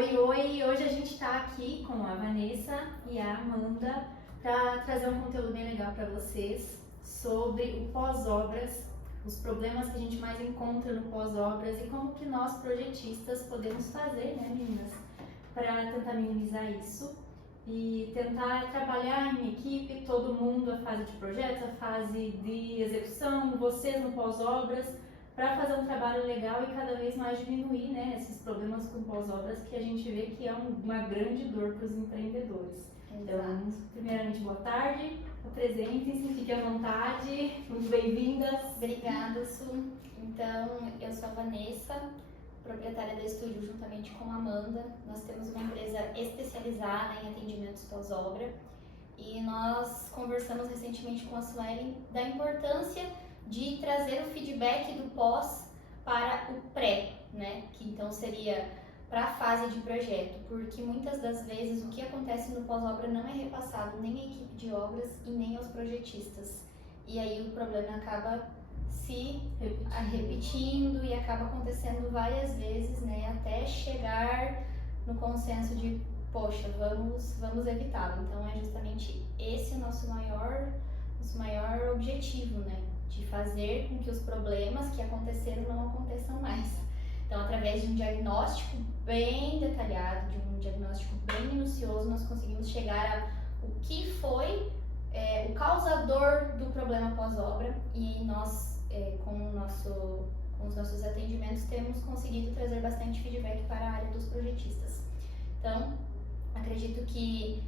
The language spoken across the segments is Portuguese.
Oi, oi! Hoje a gente está aqui com a Vanessa e a Amanda para trazer um conteúdo bem legal para vocês sobre o pós-obras, os problemas que a gente mais encontra no pós-obras e como que nós projetistas podemos fazer, né, meninas, para tentar minimizar isso e tentar trabalhar em equipe, todo mundo, a fase de projetos, a fase de execução, vocês no pós-obras, para fazer um trabalho legal e cada vez mais diminuir, né, esses problemas com pós-obras que a gente vê que é uma grande dor para os empreendedores. Então, primeiramente, boa tarde, apresentem-se, fiquem à vontade, muito bem-vindas. Obrigada, Su. Então, eu sou a Vanessa, proprietária da estúdio juntamente com a Amanda. Nós temos uma empresa especializada em atendimentos pós-obra e nós conversamos recentemente com a Suelen da importância de trazer o feedback do pós para o pré, né? Que então seria para a fase de projeto, porque muitas das vezes o que acontece no pós-obra não é repassado nem à equipe de obras e nem aos projetistas. E aí o problema acaba se repetindo e acaba acontecendo várias vezes, né? Até chegar no consenso de, poxa, vamos evitá-lo. Então é justamente esse o nosso maior objetivo, né? De fazer com que os problemas que aconteceram não aconteçam mais. Então, através de um diagnóstico bem detalhado, de um diagnóstico bem minucioso, nós conseguimos chegar a o que foi o causador do problema pós-obra e nós, com os nossos atendimentos, temos conseguido trazer bastante feedback para a área dos projetistas. Então, acredito que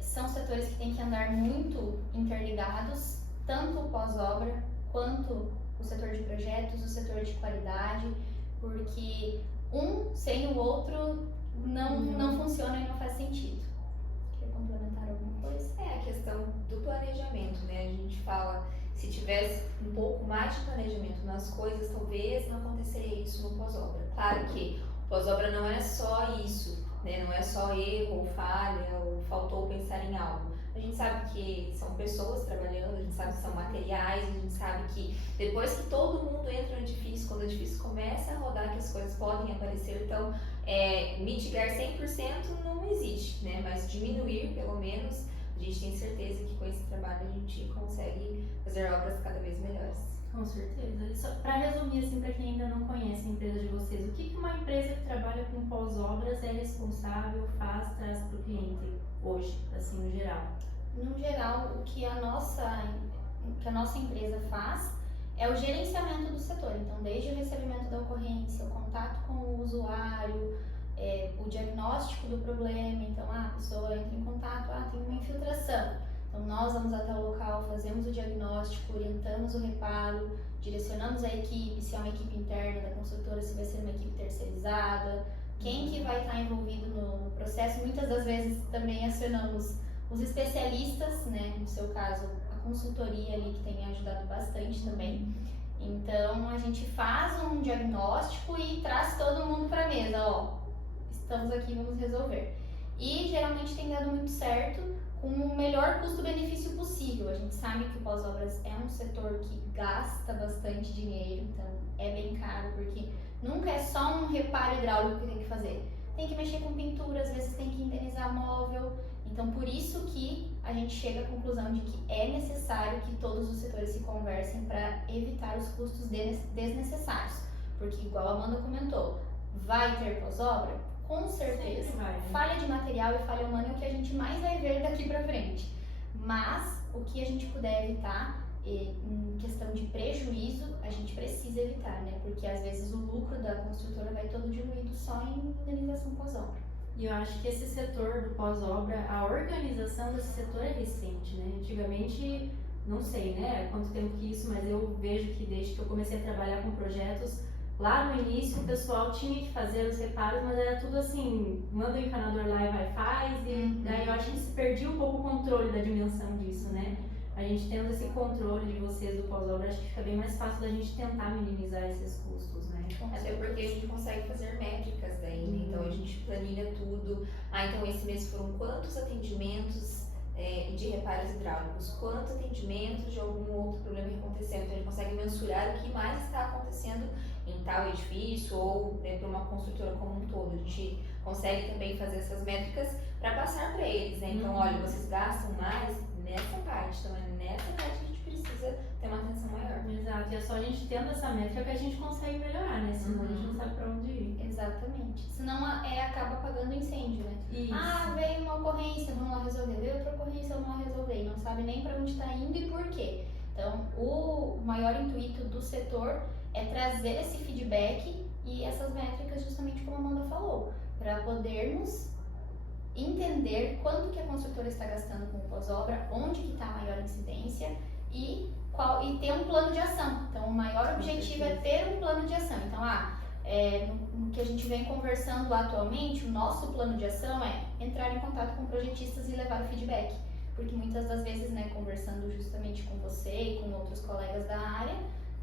são setores que têm que andar muito interligados, tanto o pós-obra quanto o setor de projetos, o setor de qualidade, porque um sem o outro não funciona e não faz sentido. Quer complementar alguma coisa? É a questão do planejamento, né? A gente fala, se tivesse um pouco mais de planejamento nas coisas, talvez não aconteceria isso no pós-obra. Claro que o pós-obra não é só isso, né? Não é só erro ou falha ou faltou pensar em algo. A gente sabe que são pessoas trabalhando, a gente sabe que são materiais, a gente sabe que depois que todo mundo entra no edifício, quando o edifício começa a rodar, que as coisas podem aparecer, então mitigar 100% não existe, né? Mas diminuir, pelo menos, a gente tem certeza que com esse trabalho a gente consegue fazer obras cada vez melhores. Com certeza. Para resumir, assim, para quem ainda não conhece a empresa de vocês, o que uma empresa que trabalha com pós-obras é responsável, faz, traz para o cliente hoje, assim, no geral? No geral, o que a nossa empresa faz é o gerenciamento do setor. Então, desde o recebimento da ocorrência, o contato com o usuário, o diagnóstico do problema. Então, a pessoa entra em contato, tem uma infiltração. Então, nós vamos até o local, fazemos o diagnóstico, orientamos o reparo, direcionamos a equipe, se é uma equipe interna da construtora, se vai ser uma equipe terceirizada, quem que vai estar envolvido no processo. Muitas das vezes também acionamos os especialistas, né? No seu caso, a consultoria ali que tem ajudado bastante também. Então, a gente faz um diagnóstico e traz todo mundo para a mesa, ó, estamos aqui, vamos resolver. E geralmente tem dado muito certo, com o melhor custo-benefício possível. A gente sabe que o pós-obras é um setor que gasta bastante dinheiro, então é bem caro, porque nunca é só um reparo hidráulico que tem que fazer. Tem que mexer com pintura, às vezes tem que indenizar móvel. Então, por isso que a gente chega à conclusão de que é necessário que todos os setores se conversem para evitar os custos desnecessários. Porque, igual a Amanda comentou, vai ter pós-obra? Com certeza. Vai, né? Falha de material e falha humana é o que a gente mais vai ver daqui para frente. Mas, o que a gente puder evitar, em questão de prejuízo, a gente precisa evitar, né? Porque às vezes o lucro da construtora vai todo diluído só em indenização pós-obra. E eu acho que esse setor do pós-obra, a organização desse setor é recente, né? Antigamente, não sei, né, quanto tempo que isso, mas eu vejo que desde que eu comecei a trabalhar com projetos, lá no início o pessoal tinha que fazer os reparos, mas era tudo assim, manda o encanador lá e vai faz, e daí eu acho que se perdia um pouco o controle da dimensão disso, né? A gente tendo esse controle de vocês do pós-obra, acho que fica bem mais fácil da gente tentar minimizar esses custos, né? Até porque a gente consegue fazer métricas daí, né? Então a gente planilha tudo. Então esse mês foram quantos atendimentos de reparos hidráulicos, quantos atendimentos de algum outro problema que aconteceu. Então a gente consegue mensurar o que mais está acontecendo em tal edifício ou para uma construtora como um todo. A gente consegue também fazer essas métricas para passar para eles, né? Então, olha, vocês gastam mais nessa parte, então é nessa parte que a gente precisa ter uma atenção maior. Exato, e é só a gente tendo essa métrica que a gente consegue melhorar, né? Senão a gente não sabe pra onde ir. Exatamente. Senão acaba apagando incêndio, né? Isso. Ah, veio uma ocorrência, vamos lá resolver. Veio outra ocorrência, vamos lá resolver. E não sabe nem para onde está indo e por quê. Então, o maior intuito do setor é trazer esse feedback e essas métricas, justamente como a Amanda falou, para podermos entender quanto que a construtora está gastando com o pós-obra, onde que está a maior incidência e ter um plano de ação. Então, o maior objetivo é ter um plano de ação. Então, no que a gente vem conversando atualmente, o nosso plano de ação é entrar em contato com projetistas e levar o feedback. Porque muitas das vezes, né, conversando justamente com você e com outros colegas da área,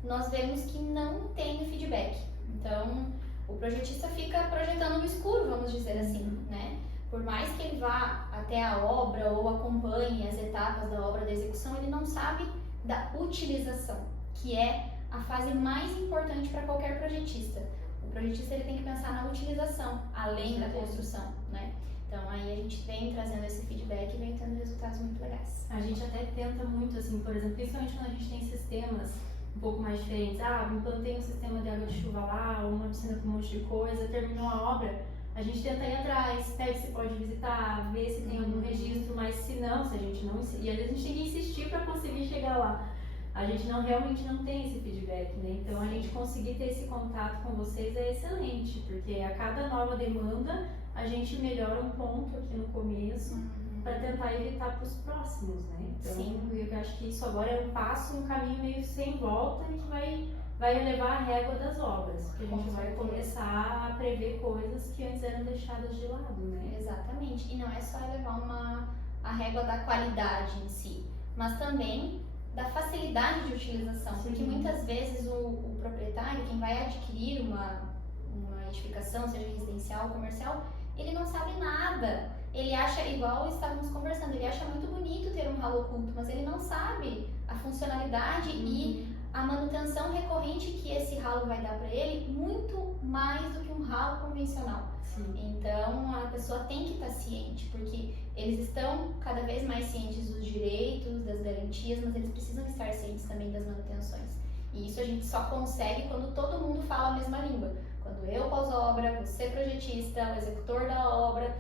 nós vemos que não tem o feedback. Então, o projetista fica projetando no escuro, vamos dizer assim, né? Por mais que ele vá até a obra ou acompanhe as etapas da obra da execução, ele não sabe da utilização, que é a fase mais importante para qualquer projetista. O projetista ele tem que pensar na utilização, além da construção, né? Então aí a gente vem trazendo esse feedback e vem tendo resultados muito legais. A gente até tenta muito, assim, por exemplo, principalmente quando a gente tem sistemas um pouco mais diferentes. Implantei um sistema de água de chuva lá, ou uma piscina com um monte de coisa, terminou a obra, a gente tenta ir atrás, pede se pode visitar, ver se tem algum registro, mas se não, se a gente não... E às vezes a gente tem que insistir para conseguir chegar lá. A gente realmente não tem esse feedback, né? Então a gente conseguir ter esse contato com vocês é excelente, porque a cada nova demanda a gente melhora um ponto aqui no começo para tentar evitar para os próximos, né? Então eu acho que isso agora é um caminho meio sem volta e que vai elevar a régua das obras, porque a gente vai começar a prever coisas que antes eram deixadas de lado, né? Exatamente, e não é só elevar a régua da qualidade em si, mas também da facilidade de utilização, porque muitas vezes o proprietário, quem vai adquirir uma edificação, seja residencial ou comercial, ele não sabe nada. Ele acha, igual estávamos conversando, ele acha muito bonito ter um ralo oculto, mas ele não sabe a funcionalidade e a manutenção recorrente que esse ralo vai dar para ele, muito mais do que um ralo convencional. Então a pessoa tem que estar ciente, porque eles estão cada vez mais cientes dos direitos, das garantias, mas eles precisam estar cientes também das manutenções. E isso a gente só consegue quando todo mundo fala a mesma língua. Quando eu pós-obra, você projetista, o executor da obra,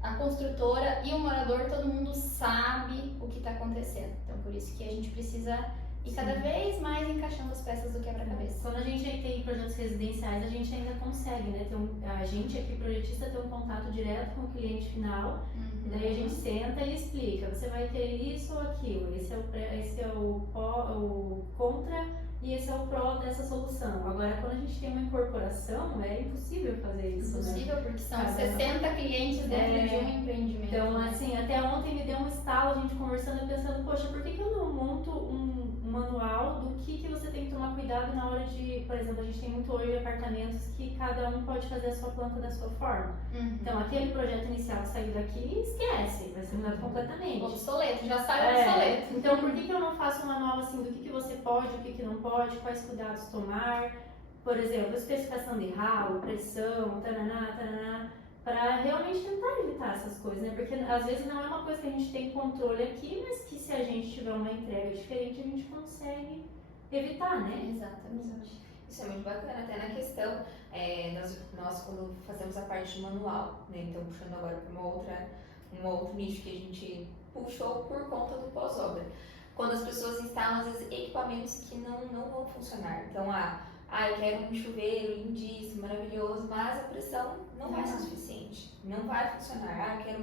a construtora e o morador, todo mundo sabe o que está acontecendo. Então por isso que a gente precisa ir cada vez mais encaixando as peças do quebra-cabeça. Quando a gente tem projetos residenciais, a gente ainda consegue, né? A gente aqui, projetista, tem um contato direto com o cliente final. Daí a gente senta e explica, você vai ter isso ou aquilo, esse é o contra e esse é o pró dessa solução. Agora, quando a gente tem uma incorporação, é impossível fazer isso, Impossível, né? Porque são 60 clientes dentro de um empreendimento. Então, assim, até ontem me deu um estalo, a gente conversando e pensando, poxa, por que eu não monto um manual do que você tem que tomar cuidado na hora de, por exemplo, a gente tem muito hoje apartamentos que cada um pode fazer a sua planta da sua forma. Então, aquele projeto inicial que saiu daqui, esquece, vai ser mudado completamente. Obsoleto, já sai obsoleto. Então, por que eu não faço um manual assim do que você pode, o que não pode, quais cuidados tomar? Por exemplo, especificação de ralo, pressão, taraná, para realmente tentar evitar essas coisas, né? Porque às vezes não é uma coisa que a gente tem controle aqui, mas que se a gente tiver uma entrega diferente, a gente consegue evitar, né? Exatamente. Isso é muito bacana, até na questão, nós quando fazemos a parte de manual, né? Então puxando agora para um outro nicho que a gente puxou por conta do pós-obra. Quando as pessoas instalam, às vezes, equipamentos que não vão funcionar. Então, eu quero um chuveiro lindíssimo, maravilhoso, mas a pressão não vai ser suficiente, não vai funcionar. Eu quero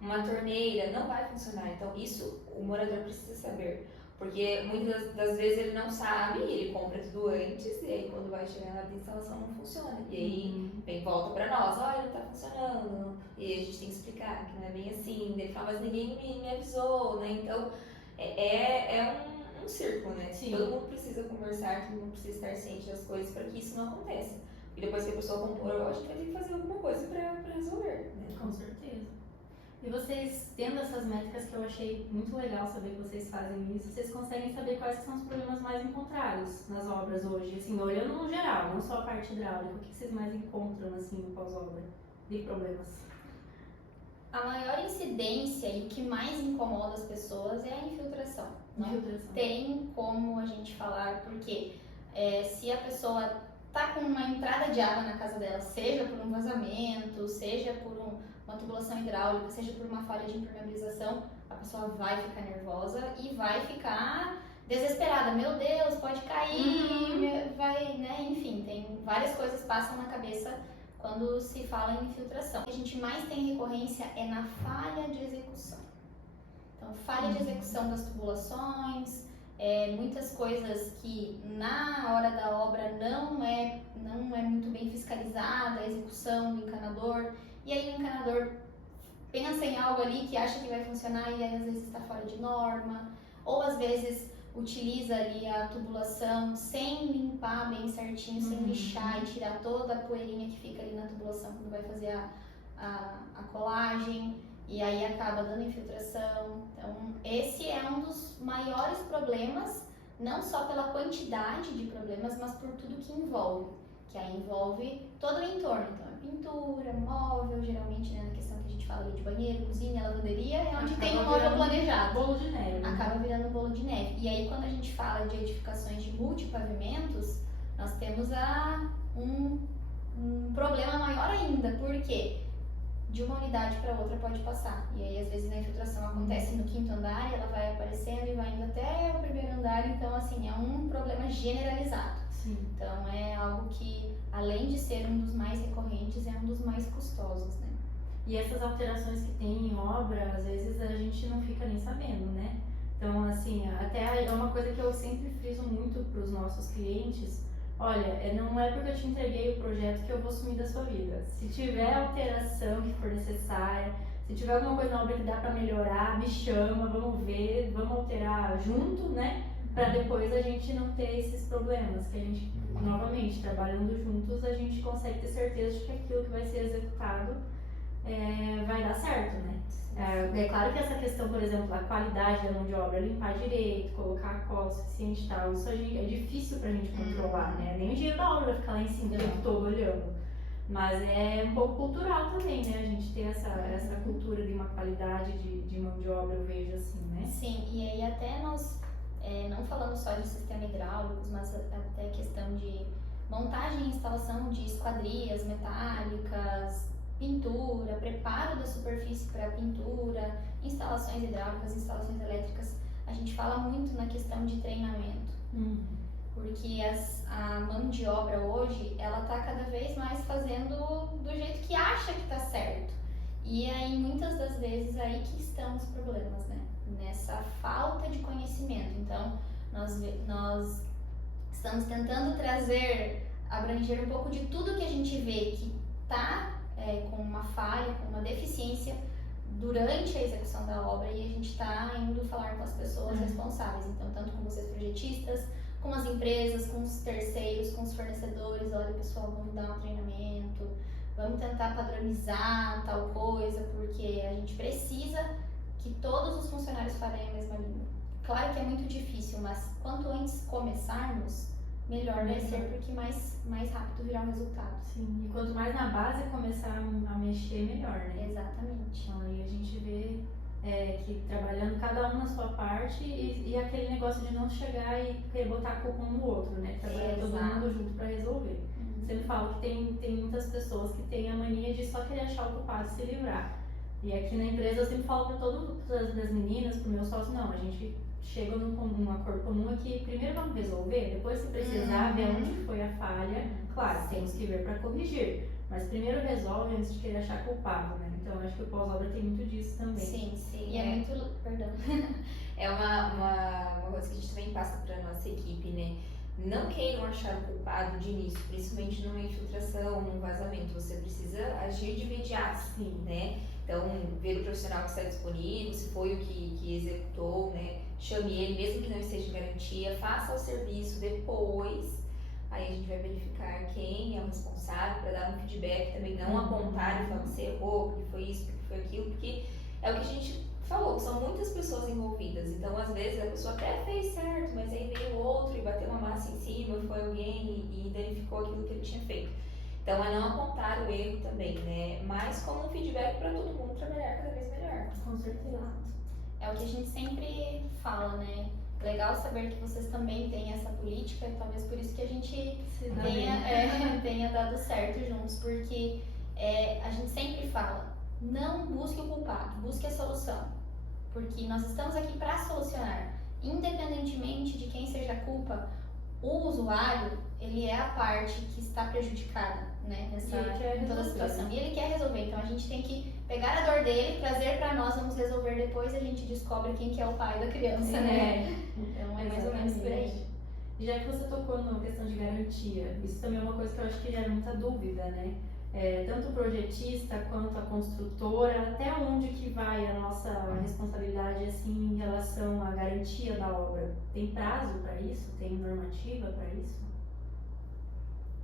uma torneira, não vai funcionar. Então, isso o morador precisa saber, porque muitas das vezes ele não sabe, ele compra tudo antes, e aí quando vai chegar na instalação não funciona. E aí volta pra nós, não tá funcionando, e a gente tem que explicar que não é bem assim. Ele fala, mas ninguém me avisou, né? Então, é um círculo, né? Sim. Todo mundo precisa conversar, todo mundo precisa estar ciente das coisas para que isso não aconteça. E depois que a pessoa comprou, a gente vai ter que fazer alguma coisa para resolver, né? Com certeza. E vocês, tendo essas métricas que eu achei muito legal saber que vocês fazem isso, vocês conseguem saber quais são os problemas mais encontrados nas obras hoje? Assim, olhando no geral, não só a parte hidráulica, o que vocês mais encontram, assim, no pós-obra? de problemas? A maior incidência e o que mais incomoda as pessoas é a infiltração. Não Infiltração. tem como a gente falar, porque se a pessoa tá com uma entrada de água na casa dela, seja por um vazamento, seja por uma tubulação hidráulica, seja por uma falha de impermeabilização, a pessoa vai ficar nervosa e vai ficar desesperada. Meu Deus, pode cair, vai, né? Enfim, tem várias coisas que passam na cabeça quando se fala em infiltração. O que a gente mais tem recorrência é na falha de execução. Então, falha de execução das tubulações, muitas coisas que na hora da obra não é muito bem fiscalizada, a execução do encanador, e aí o encanador pensa em algo ali que acha que vai funcionar e aí às vezes está fora de norma, ou às vezes utiliza ali a tubulação sem limpar bem certinho, sem lixar e tirar toda a poeirinha que fica ali na tubulação quando vai fazer a colagem, e aí acaba dando infiltração. Então esse é um dos maiores problemas, não só pela quantidade de problemas, mas por tudo que envolve, que aí envolve todo o entorno. Então pintura, móvel, geralmente, né, na questão que a gente fala ali de banheiro, cozinha, lavanderia, é onde tem um móvel planejado. Bolo de neve. Acaba virando um bolo de neve. E aí, quando a gente fala de edificações de multipavimentos, nós temos um problema maior ainda, porque de uma unidade para outra pode passar. E aí, às vezes, a infiltração acontece no 5º andar, ela vai aparecendo e vai indo até o 1º andar. Então, assim, é um problema generalizado. Sim. Então, é algo que, além de ser um dos mais recorrentes, é um dos mais custosos, né? E essas alterações que tem em obra, às vezes a gente não fica nem sabendo, né? Então, assim, até é uma coisa que eu sempre friso muito para os nossos clientes. Olha, não é porque eu te entreguei o projeto que eu vou sumir da sua vida. Se tiver alteração que for necessária, se tiver alguma coisa na obra que dá para melhorar, me chama, vamos ver, vamos alterar junto, né? Para depois a gente não ter esses problemas, que a gente, novamente, trabalhando juntos, a gente consegue ter certeza de que aquilo que vai ser executado vai dar certo, né? É claro que essa questão, por exemplo, da qualidade da mão de obra, limpar direito, colocar a cola suficiente e tal, isso é difícil pra gente controlar, né? Nem o engenheiro da obra vai ficar lá em cima o tempo todo olhando. Mas é um pouco cultural também, né? A gente ter essa cultura de uma qualidade de mão de obra, eu vejo assim, né? Sim, e aí até nós, não falando só de sistema hidráulicos, mas até questão de montagem e instalação de esquadrias metálicas, pintura, preparo da superfície para pintura, instalações hidráulicas, instalações elétricas, a gente fala muito na questão de treinamento. Porque a mão de obra hoje, ela está cada vez mais fazendo do jeito que acha que está certo. E aí, muitas das vezes, aí que estão os problemas, né? Nessa falta de conhecimento. Então, nós estamos tentando abranger um pouco de tudo que a gente vê que está com uma falha, com uma deficiência durante a execução da obra, e a gente está indo falar com as pessoas responsáveis. Então, tanto com vocês projetistas, com as empresas, com os terceiros, com os fornecedores. Olha, pessoal, vamos dar um treinamento, vamos tentar padronizar tal coisa, porque a gente precisa que todos os funcionários falem a mesma língua. Claro que é muito difícil, mas quanto antes começarmos, melhor vai ser, porque mais rápido virá o resultado. Sim, e quanto mais na base começar a mexer, melhor, né? Exatamente. Então, aí a gente vê que trabalhando cada um na sua parte e aquele negócio de não chegar e querer botar a culpa um no outro, né? Trabalhar todo mundo junto para resolver. Sempre falo que tem muitas pessoas que têm a mania de só querer achar o culpado e se livrar. E aqui na empresa eu sempre falo para todas as meninas, para o meu sócio, não, a gente chega num acordo comum aqui, primeiro vamos resolver, depois se precisar ver onde foi a falha, claro, temos que ver para corrigir, mas primeiro resolve antes de querer achar culpado, né? Então acho que o pós-obra tem muito disso também. Sim. E é muito... Perdão. É uma coisa que a gente também passa para nossa equipe, né? Não queiram achar o culpado de início, principalmente numa infiltração, num vazamento. Você precisa agir de imediato, né? Então, ver o profissional que está disponível, se foi o que executou, né? Chame ele, mesmo que não esteja em garantia, faça o serviço depois. Aí a gente vai verificar quem é o responsável para dar um feedback também, não apontar e falar que você errou, porque foi isso, porque foi aquilo, porque é o que a gente falou, são muitas pessoas envolvidas. Então, às vezes, a pessoa até fez certo, mas aí veio outro e bateu uma massa em cima, foi alguém e danificou aquilo que ele tinha feito. Então é não apontar o erro também, né? Mas como um feedback para todo mundo trabalhar cada vez melhor. Com certeza. É o que a gente sempre fala, né? Legal saber que vocês também têm essa política, e talvez por isso que a gente tenha dado certo juntos, porque a gente sempre fala, não busque o culpado, busque a solução, porque nós estamos aqui para solucionar, independentemente de quem seja a culpa, o usuário, ele é a parte que está prejudicada, né, em toda a situação, e ele quer resolver, então a gente tem que pegar a dor dele, trazer para nós, vamos resolver depois, a gente descobre quem que é o pai da criança, né? Então é mais ou menos por aí. Já que você tocou na questão de garantia, isso também é uma coisa que eu acho que gera muita dúvida, né? Tanto o projetista quanto a construtora, até onde que vai a nossa responsabilidade assim em relação à garantia da obra? Tem prazo para isso? Tem normativa para isso?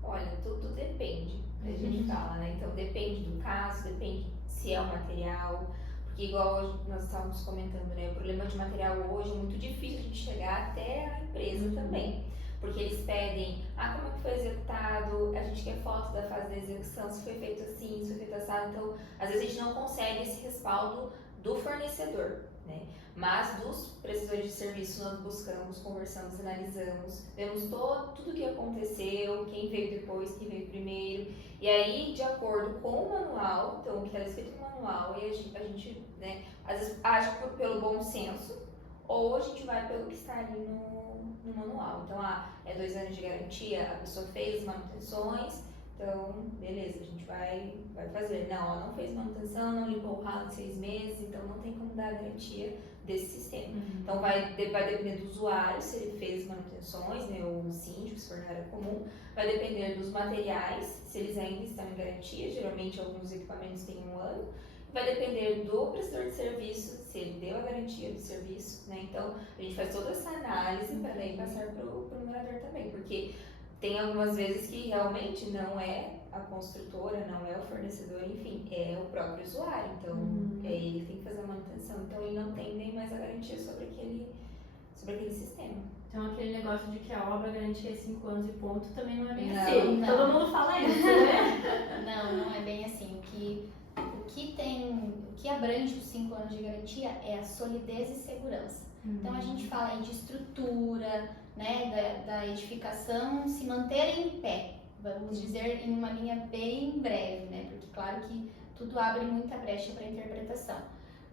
Olha, tudo depende, a gente fala, né? Então depende do caso, depende se é o material, porque igual nós estávamos comentando, né? O problema de material hoje é muito difícil a gente chegar até a empresa também. Porque eles pedem, como é que foi executado, a gente quer foto da fase da execução, se foi feito assim, se foi feito assado, então às vezes a gente não consegue esse respaldo do fornecedor, né? Mas dos prestadores de serviço nós buscamos, conversamos, analisamos, vemos tudo o que aconteceu, quem veio depois, quem veio primeiro, e aí de acordo com o manual, então o que era escrito no manual, e a gente né, às vezes age pelo bom senso, ou a gente vai pelo que está ali no manual. Então, é 2 anos de garantia, a pessoa fez manutenções, então, beleza, a gente vai fazer. Não, ela não fez manutenção, não limpou o ralo em 6 meses, então não tem como dar a garantia desse sistema. Então, vai depender do usuário, se ele fez manutenções, né, ou o síndico, se for na área comum, vai depender dos materiais, se eles ainda estão em garantia, geralmente alguns equipamentos têm 1 ano, vai depender do prestador de serviço, se ele deu a garantia do serviço, né? Então, a gente faz toda essa análise para daí passar para o morador também, porque tem algumas vezes que realmente não é a construtora, não é o fornecedor, enfim, é o próprio usuário, então ele que tem que fazer a manutenção, então ele não tem nem mais a garantia sobre aquele sistema. Então aquele negócio de que a obra garantia 5 anos e ponto também não é bem assim. Não. Todo mundo fala isso, né? Não é bem assim. O que abrange os 5 anos de garantia é a solidez e segurança. Então a gente fala aí de estrutura, né, da edificação se manter em pé, vamos dizer em uma linha bem breve, né, porque claro que tudo abre muita brecha para interpretação.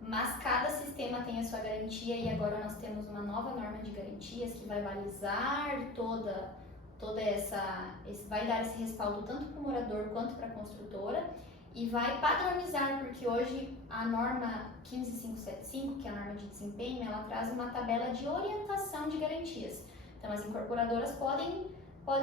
Mas cada sistema tem a sua garantia e agora nós temos uma nova norma de garantias que vai balizar toda vai dar esse respaldo tanto para o morador quanto para a construtora e vai padronizar, porque hoje a norma 15575, que é a norma de desempenho, ela traz uma tabela de orientação de garantias. Então as incorporadoras podem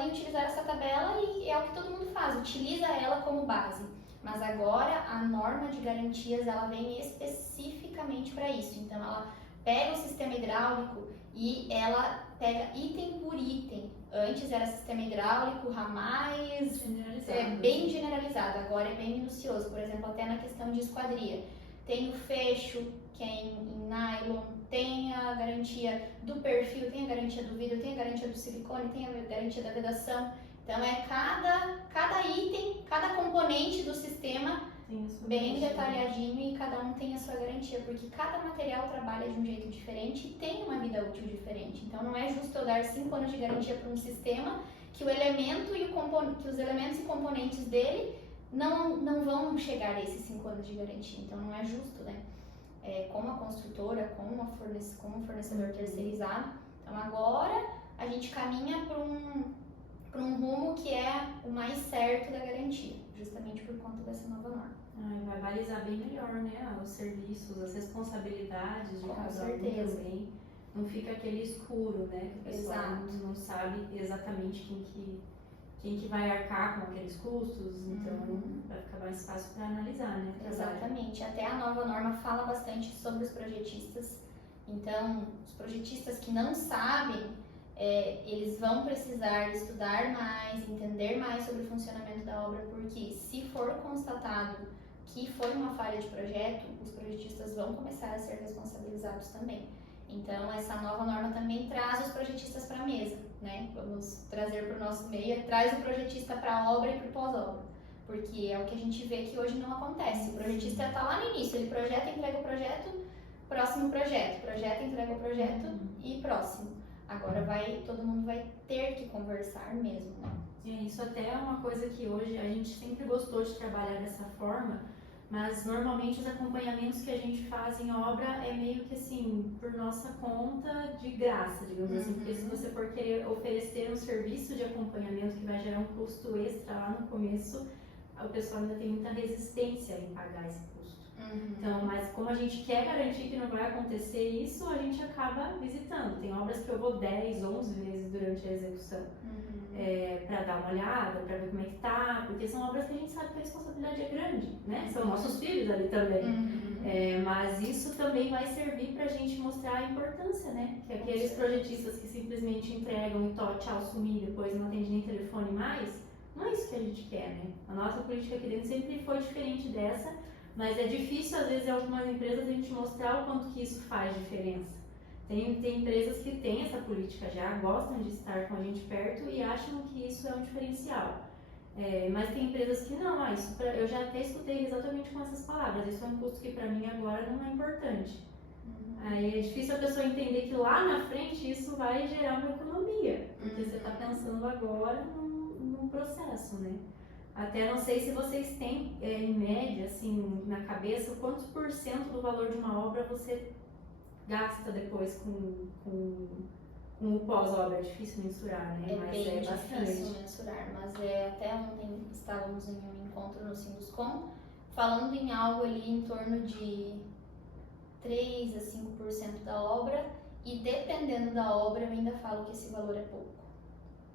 utilizar essa tabela e é o que todo mundo faz, utiliza ela como base. Mas agora a norma de garantias ela vem especificamente para isso. Então ela pega o sistema hidráulico e ela pega item por item. Antes era sistema hidráulico, ramais, bem generalizado, agora é bem minucioso. Por exemplo, até na questão de esquadria. Tem o fecho, que é em nylon, tem a garantia do perfil, tem a garantia do vidro, tem a garantia do silicone, tem a garantia da vedação. Então cada item, cada componente do sistema bem detalhadinho e cada um tem a sua garantia, porque cada material trabalha de um jeito diferente e tem uma vida útil diferente. Então não é justo eu dar 5 anos de garantia para um sistema que os elementos e componentes dele não vão chegar a esses 5 anos de garantia. Então não é justo, né? Como a construtora, como um fornecedor terceirizado. Então agora a gente caminha para um rumo que é o mais certo da garantia, justamente por conta dessa nova norma. Vai balizar bem melhor, né? Os serviços, as responsabilidades de cada um também. Não fica aquele escuro, né? Que o pessoal não sabe exatamente quem que vai arcar com aqueles custos, então vai ficar mais fácil para analisar, né? Exatamente. Até a nova norma fala bastante sobre os projetistas. Então, os projetistas que não sabem, eles vão precisar estudar mais, entender mais sobre o funcionamento da obra, porque se for constatado que foi uma falha de projeto, os projetistas vão começar a ser responsabilizados também. Então, essa nova norma também traz os projetistas para a mesa, né? Vamos trazer para o nosso meio, traz o projetista para a obra e para o pós-obra. porque é o que a gente vê que hoje não acontece. O projetista está lá no início, ele projeta, entrega o projeto, próximo projeto, projeta, entrega o projeto e próximo. Agora todo mundo vai ter que conversar mesmo, né? Isso até é uma coisa que hoje a gente sempre gostou de trabalhar dessa forma, mas normalmente os acompanhamentos que a gente faz em obra é meio que assim, por nossa conta de graça, digamos assim, porque se você for querer oferecer um serviço de acompanhamento que vai gerar um custo extra lá no começo, o pessoal ainda tem muita resistência em pagar esse custo. Então, mas como a gente quer garantir que não vai acontecer isso, a gente acaba visitando. Tem obras que eu vou 10, 11 vezes durante a execução. Para dar uma olhada, para ver como é que tá, porque são obras que a gente sabe que a responsabilidade é grande, né? São nossos filhos ali também. Mas isso também vai servir para a gente mostrar a importância, né? Que aqueles projetistas que simplesmente entregam e tchau, sumir, depois não atende nem telefone mais, não é isso que a gente quer, né? A nossa política aqui dentro sempre foi diferente dessa, mas é difícil às vezes em algumas empresas a gente mostrar o quanto que isso faz diferença. Tem empresas que têm essa política já, gostam de estar com a gente perto e acham que isso é um diferencial. Mas tem empresas que não, eu já até escutei exatamente com essas palavras, isso é um custo que para mim agora não é importante. Aí é difícil a pessoa entender que lá na frente isso vai gerar uma economia, porque você está pensando agora num processo, né? Até não sei se vocês têm, em média, assim, na cabeça, quantos por cento do valor de uma obra você gasta depois com o pós-obra. É difícil mensurar, né? Mas bem difícil mensurar, mas até ontem estávamos em um encontro no Sinduscom, falando em algo ali em torno de 3 a 5% da obra, e dependendo da obra eu ainda falo que esse valor é pouco.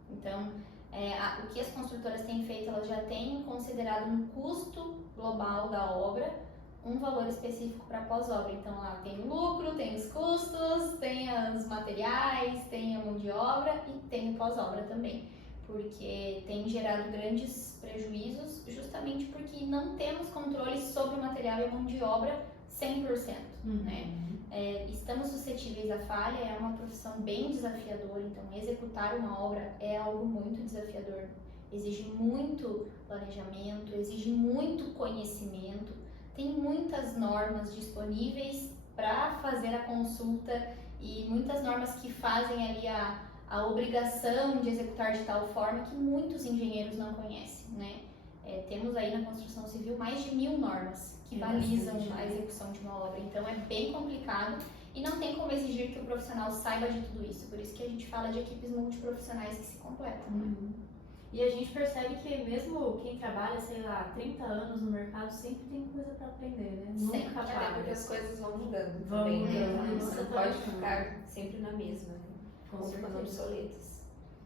Então, o que as construtoras têm feito, elas já têm considerado no custo global da obra um valor específico para pós-obra. Então lá tem o lucro, tem os custos, tem os materiais, tem a mão de obra e tem o pós-obra também, porque tem gerado grandes prejuízos justamente porque não temos controle sobre o material e a mão de obra 100%, né? Estamos suscetíveis à falha, é uma profissão bem desafiadora, então executar uma obra é algo muito desafiador, exige muito planejamento, exige muito conhecimento, tem muitas normas disponíveis para fazer a consulta e muitas normas que fazem ali a obrigação de executar de tal forma que muitos engenheiros não conhecem, né? Temos aí na construção civil mais de 1000 normas que balizam a execução de uma obra, então é bem complicado e não tem como exigir que o profissional saiba de tudo isso, por isso que a gente fala de equipes multiprofissionais que se completam. E a gente percebe que mesmo quem trabalha, sei lá, 30 anos no mercado, sempre tem coisa para aprender, né? Nunca para. Até porque as coisas vão mudando também, né? Você não pode ficar sempre na mesma, né? Vão ficando obsoletas.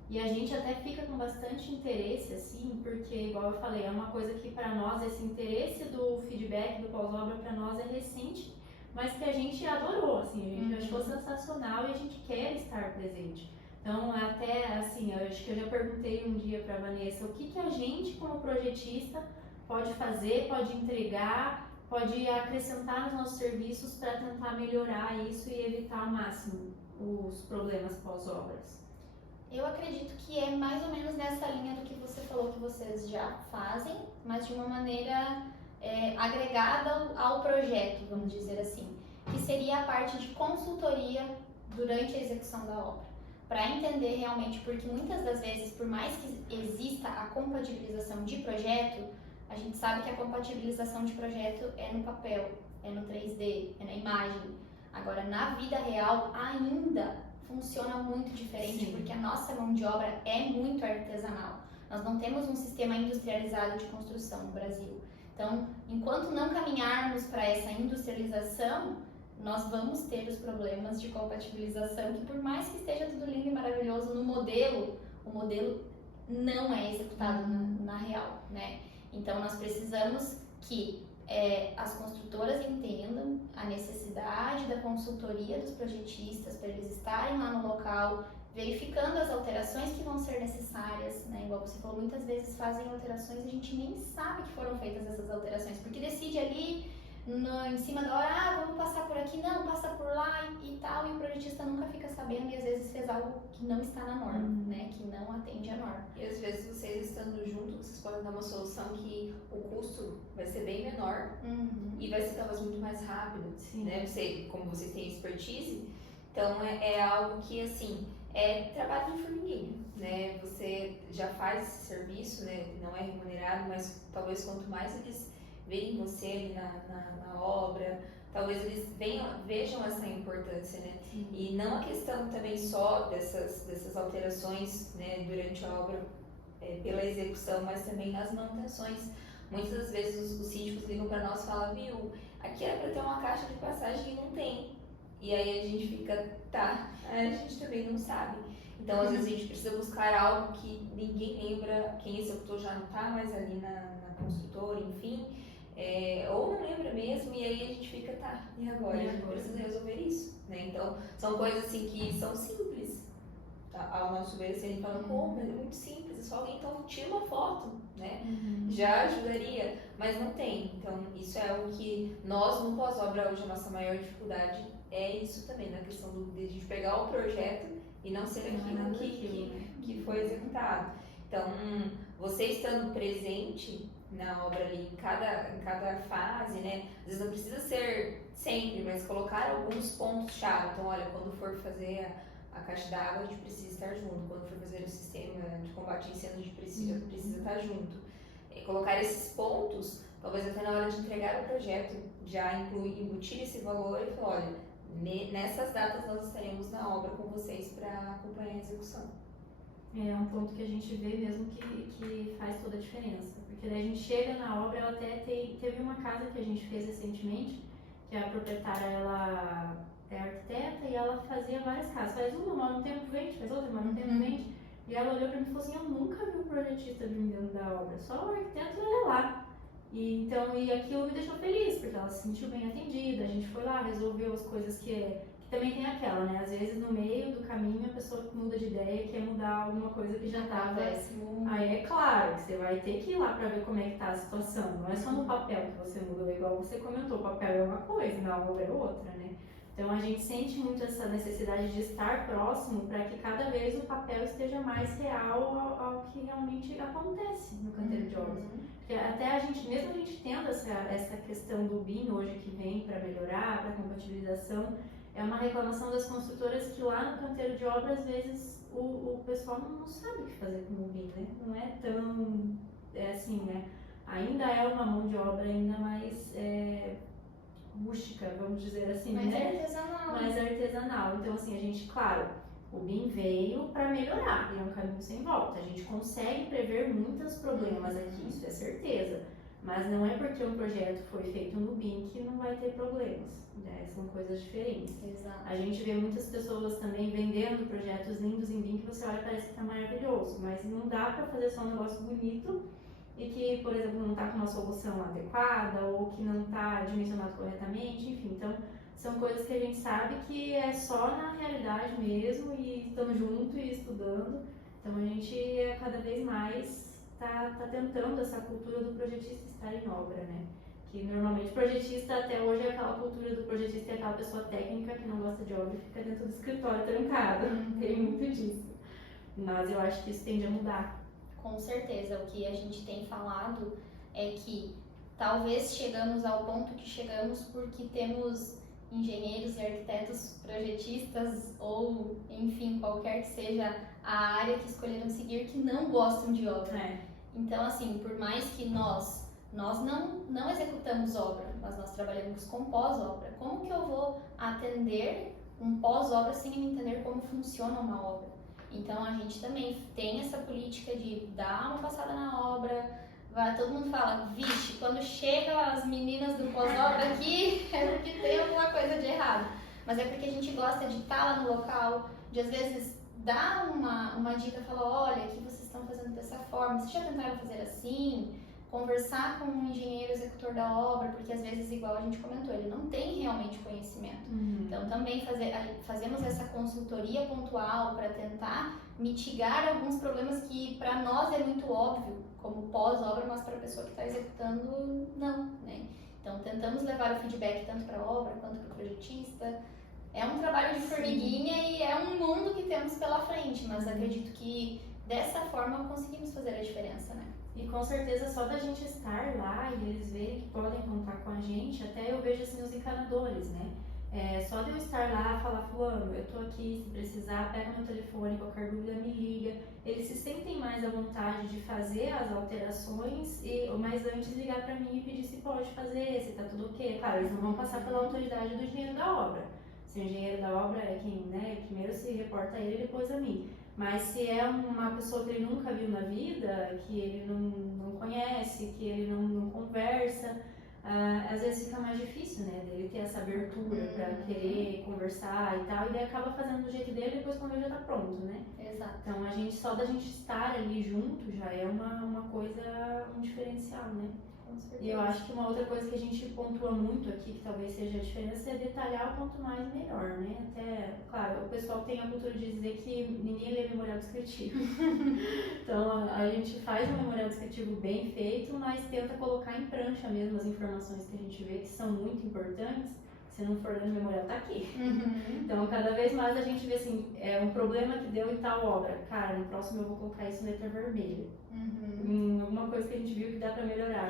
E a gente até fica com bastante interesse, assim, porque, igual eu falei, é uma coisa que para nós, esse interesse do feedback, do pós-obra, para nós é recente, mas que a gente adorou, assim, a gente achou sensacional e a gente quer estar presente. Então, até, assim, eu acho que eu já perguntei um dia para a Vanessa o que a gente, como projetista, pode fazer, pode entregar, pode acrescentar nos nossos serviços para tentar melhorar isso e evitar ao máximo os problemas pós-obras. Eu acredito que é mais ou menos nessa linha do que você falou que vocês já fazem, mas de uma maneira agregada ao projeto, vamos dizer assim, que seria a parte de consultoria durante a execução da obra, para entender realmente, porque muitas das vezes, por mais que exista a compatibilização de projeto, a gente sabe que a compatibilização de projeto é no papel, é no 3D, é na imagem. Agora, na vida real, ainda funciona muito diferente, porque a nossa mão de obra é muito artesanal. Nós não temos um sistema industrializado de construção no Brasil. Então, enquanto não caminharmos para essa industrialização, nós vamos ter os problemas de compatibilização, que por mais que esteja tudo lindo e maravilhoso no modelo, o modelo não é executado na real, né? Então, nós precisamos que as construtoras entendam a necessidade da consultoria dos projetistas para eles estarem lá no local, verificando as alterações que vão ser necessárias, né? Igual você falou, muitas vezes fazem alterações e a gente nem sabe que foram feitas essas alterações, porque decide ali em cima da hora, vamos passar por que não, passa por lá e tal, e o projetista nunca fica sabendo e às vezes fez algo que não está na norma, né? Que não atende à norma. E às vezes vocês estando juntos, vocês podem dar uma solução que o custo vai ser bem menor e vai ser talvez muito mais rápido, né? Como vocês têm expertise, então é algo que, assim, é trabalho de formiguinha, né? Você já faz esse serviço, né? Não é remunerado, mas talvez quanto mais eles verem você ali na obra, talvez eles vejam essa importância, né? E não a questão também só dessas alterações, né, durante a obra pela execução, mas também nas manutenções. Muitas das vezes os síndicos ligam para nós e falam, viu, aqui era para ter uma caixa de passagem e não tem. E aí a gente fica, tá, a gente também não sabe. Então às vezes a gente precisa buscar algo que ninguém lembra, quem executou já não está mais ali na construtora, enfim. Ou não lembra mesmo, e aí a gente fica, tá, e agora? A gente precisa resolver isso, né? Então, são coisas assim que são simples, tá? Ao nosso ver, assim, a gente fala, pô, mas é muito simples, é só alguém então tira uma foto, né? Já ajudaria, mas não tem. Então, isso é algo que nós, no pós-obra, hoje, a nossa maior dificuldade é isso também, na questão de a gente pegar o projeto e não ser aquilo que foi executado. Então, você estando presente na obra ali, em cada fase, né? Às vezes não precisa ser sempre, mas colocar alguns pontos-chave. Então, olha, quando for fazer a caixa d'água, a gente precisa estar junto. Quando for fazer o sistema de combate a incêndio, a gente precisa estar junto. Colocar esses pontos, talvez até na hora de entregar o projeto, já embutir esse valor e falar, olha, nessas datas nós estaremos na obra com vocês para acompanhar a execução. É um ponto que a gente vê mesmo que faz toda a diferença. Porque daí a gente chega na obra, ela até teve uma casa que a gente fez recentemente, que a proprietária, ela é arquiteta e ela fazia várias casas. Faz uma, mora um tempo, vende, faz outra, mora um tempo, vende. E ela olhou pra mim e falou assim, eu nunca vi um projetista vindo dentro da obra, só o arquiteto olha lá. E aquilo me deixou feliz, porque ela se sentiu bem atendida, a gente foi lá, resolveu as coisas que também tem aquela, né? Às vezes no meio do caminho a pessoa muda de ideia e quer mudar alguma coisa que já estava. Aí é claro que você vai ter que ir lá para ver como é que tá a situação. Não é só no papel que você muda, igual você comentou, o papel é uma coisa, na obra é outra, né? Então a gente sente muito essa necessidade de estar próximo para que cada vez o papel esteja mais real ao que realmente acontece no canteiro de obras. Porque até a gente, mesmo a gente tendo essa questão do BIM hoje que vem para melhorar, para compatibilização, é uma reclamação das construtoras que lá no canteiro de obra, às vezes, o pessoal não sabe o que fazer com o BIM, né? Não é tão, assim, né? Ainda é uma mão de obra ainda mais rústica, vamos dizer assim, mais né? Artesanal. Mais artesanal. Então, assim, a gente, claro, o BIM veio para melhorar, e é um caminho sem volta. A gente consegue prever muitos problemas aqui, isso é certeza. Mas não é porque um projeto foi feito no BIM que não vai ter problemas, né? São coisas diferentes. Exato. A gente vê muitas pessoas também vendendo projetos lindos em BIM que você olha e parece que está maravilhoso, mas não dá para fazer só um negócio bonito e que, por exemplo, não está com uma solução adequada ou que não está dimensionado corretamente, enfim. Então, são coisas que a gente sabe que é só na realidade mesmo e estando junto e estudando. Então, a gente cada vez mais tá tentando essa cultura do projetista estar em obra, né? Que normalmente o projetista até hoje é aquela cultura do projetista, é aquela pessoa técnica que não gosta de obra e fica dentro do escritório trancado. Tem muito disso. Mas eu acho que isso tende a mudar. Com certeza, o que a gente tem falado é que talvez chegamos ao ponto que chegamos porque temos engenheiros e arquitetos projetistas ou, enfim, qualquer que seja a área que escolheram seguir que não gostam de obra. Então, assim, por mais que nós não executamos obra, mas nós trabalhamos com pós-obra, como que eu vou atender um pós-obra sem entender como funciona uma obra? Então, a gente também tem essa política de dar uma passada na obra. Todo mundo fala, vixe, quando chegam as meninas do pós-obra aqui, é porque tem alguma coisa de errado. Mas é porque a gente gosta de estar lá no local, de às vezes dar uma dica, falar, olha, aqui vocês estão fazendo dessa forma, vocês já tentaram fazer assim? Conversar com um engenheiro executor da obra, porque às vezes, igual a gente comentou, ele não tem realmente conhecimento. Então também fazemos essa consultoria pontual para tentar mitigar alguns problemas que para nós é muito óbvio, como pós-obra, mas para a pessoa que está executando, não, né? Então, tentamos levar o feedback tanto para a obra quanto para o projetista. É um trabalho de formiguinha e é um mundo que temos pela frente, mas acredito que dessa forma conseguimos fazer a diferença, né? E com certeza só da gente estar lá e eles verem que podem contar com a gente, até eu vejo assim os encanadores, né? Só de eu estar lá, falar, fulano, eu tô aqui, se precisar, pega meu telefone, qualquer dúvida me liga. Eles se sentem mais à vontade de fazer as alterações, mas antes ligar para mim e pedir se pode fazer, se tá tudo ok. Claro, eles não vão passar pela autoridade do engenheiro da obra. Se o engenheiro da obra é quem, né, primeiro se reporta a ele e depois a mim. Mas se é uma pessoa que ele nunca viu na vida, que ele não conhece, que ele não conversa, às vezes fica mais difícil, né, dele ter essa abertura para querer conversar e tal, e daí acaba fazendo do jeito dele e depois quando ele já tá pronto, né? Exato. Então só da gente estar ali junto já é uma coisa, um diferencial, né? E eu acho que uma outra coisa que a gente pontua muito aqui, que talvez seja a diferença, é detalhar o quanto mais melhor, né? Até, claro, o pessoal tem a cultura de dizer que ninguém lê memorial descritivo. Então a gente faz um memorial descritivo bem feito, mas tenta colocar em prancha mesmo as informações que a gente vê que são muito importantes. Se não for no memorial, tá aqui. Então, cada vez mais a gente vê assim, um problema que deu em tal obra. Cara, no próximo eu vou colocar isso em letra vermelha. Alguma coisa que a gente viu que dá pra melhorar,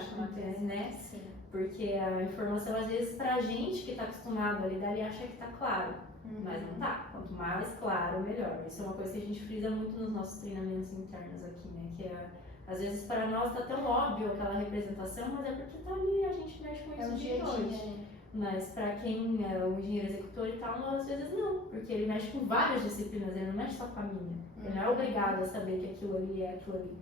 né? Sim. Porque a informação, às vezes, pra gente que tá acostumado a lidar, ele acha que tá claro. Mas não tá. Quanto mais claro, melhor. Isso é uma coisa que a gente frisa muito nos nossos treinamentos internos aqui, né? Que às vezes para nós tá tão óbvio aquela representação, mas é porque tá ali, a gente mexe com isso dia a dia. Mas para quem é o engenheiro executor e tal, às vezes não, porque ele mexe com várias disciplinas, ele não mexe só com a minha. Ele não é obrigado a saber que aquilo ali é aquilo ali.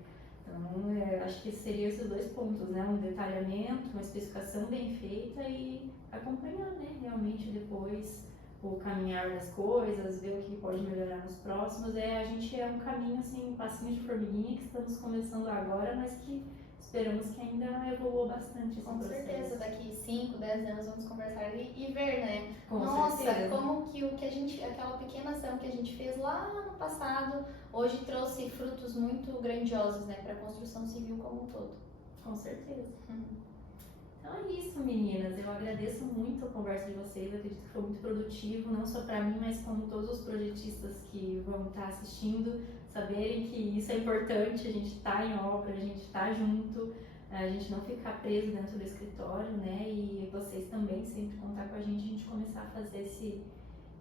Então, acho que seriam esses dois pontos, né? Um detalhamento, uma especificação bem feita e acompanhar, né? Realmente depois o caminhar das coisas, ver o que pode melhorar nos próximos. A gente é um caminho, assim, um passinho de formiguinha que estamos começando agora, mas que esperamos que ainda evolua bastante esse Com processo. certeza, daqui 5, 10 anos vamos conversar e ver, né? Com Nossa, certeza. como que o que a gente, aquela pequena ação que a gente fez lá no passado, hoje trouxe frutos muito grandiosos, né, para a construção civil como um todo. Com certeza. Então é isso, meninas. Eu agradeço muito a conversa de vocês. Eu acredito que foi muito produtivo, não só para mim, mas como todos os projetistas que vão estar assistindo, saberem que isso é importante, a gente está em obra, a gente está junto, a gente não ficar preso dentro do escritório, né? E vocês também sempre contar com a gente começar a fazer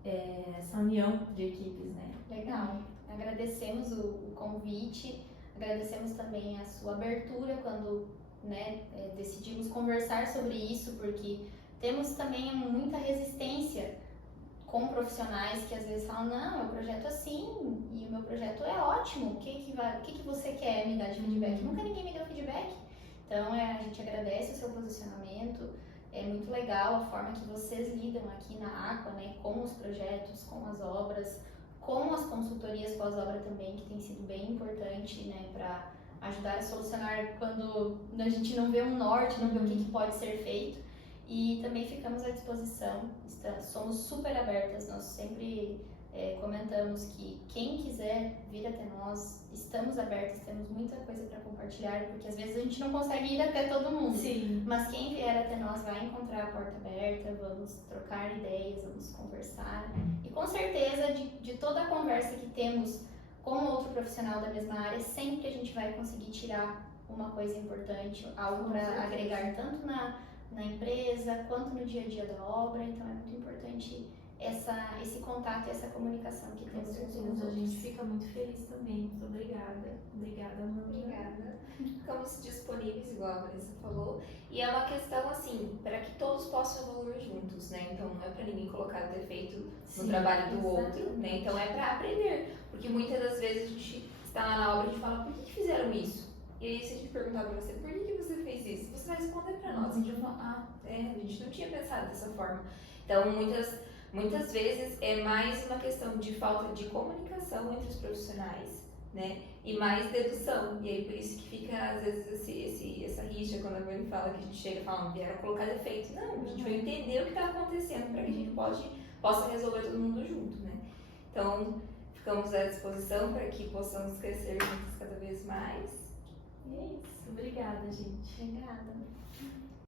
essa união de equipes, né? Legal. Agradecemos o convite, agradecemos também a sua abertura quando, né, decidimos conversar sobre isso, porque temos também muita resistência com profissionais que às vezes falam, não, meu projeto é assim e o meu projeto é ótimo, o que você quer me dar de feedback? Nunca ninguém me deu feedback. Então a gente agradece o seu posicionamento, é muito legal a forma que vocês lidam aqui na Aqua, né, com os projetos, com as obras, com as consultorias pós-obra também, que tem sido bem importante, né, para ajudar a solucionar quando a gente não vê um norte, não vê o que pode ser feito. E também ficamos à disposição, somos super abertas, nós sempre comentamos que quem quiser vir até nós, estamos abertas, temos muita coisa para compartilhar, porque às vezes a gente não consegue ir até todo mundo. Sim. Mas quem vier até nós vai encontrar a porta aberta, vamos trocar ideias, vamos conversar. E com certeza, de toda a conversa que temos com outro profissional da mesma área, sempre a gente vai conseguir tirar uma coisa importante, algo para agregar tanto na empresa quanto no dia a dia da obra. Então é muito importante esse contato e essa comunicação que temos com os outros. A gente fica muito feliz também. Muito obrigada. Obrigada, Amanda. Obrigada. Ficamos disponíveis, igual a Vanessa falou. E é uma questão, assim, para que todos possam evoluir juntos, né? Então não é para ninguém colocar defeito no trabalho do outro, né? Então é para aprender. Porque muitas das vezes a gente está lá na obra e a gente fala, por que fizeram isso? E aí, se a gente perguntar pra você, por que você fez isso? Você vai responder pra nós. A gente vai falar, a gente não tinha pensado dessa forma. Então, muitas vezes é mais uma questão de falta de comunicação entre os profissionais, né? E mais dedução. E aí, por isso que fica, às vezes, essa rixa, quando a Vani fala que a gente chega e fala, vieram colocar defeito. Não, a gente vai entender o que está acontecendo para que a gente possa resolver todo mundo junto, né? Então, ficamos à disposição para que possamos crescer juntos cada vez mais. E é isso. Obrigada, gente. Obrigada.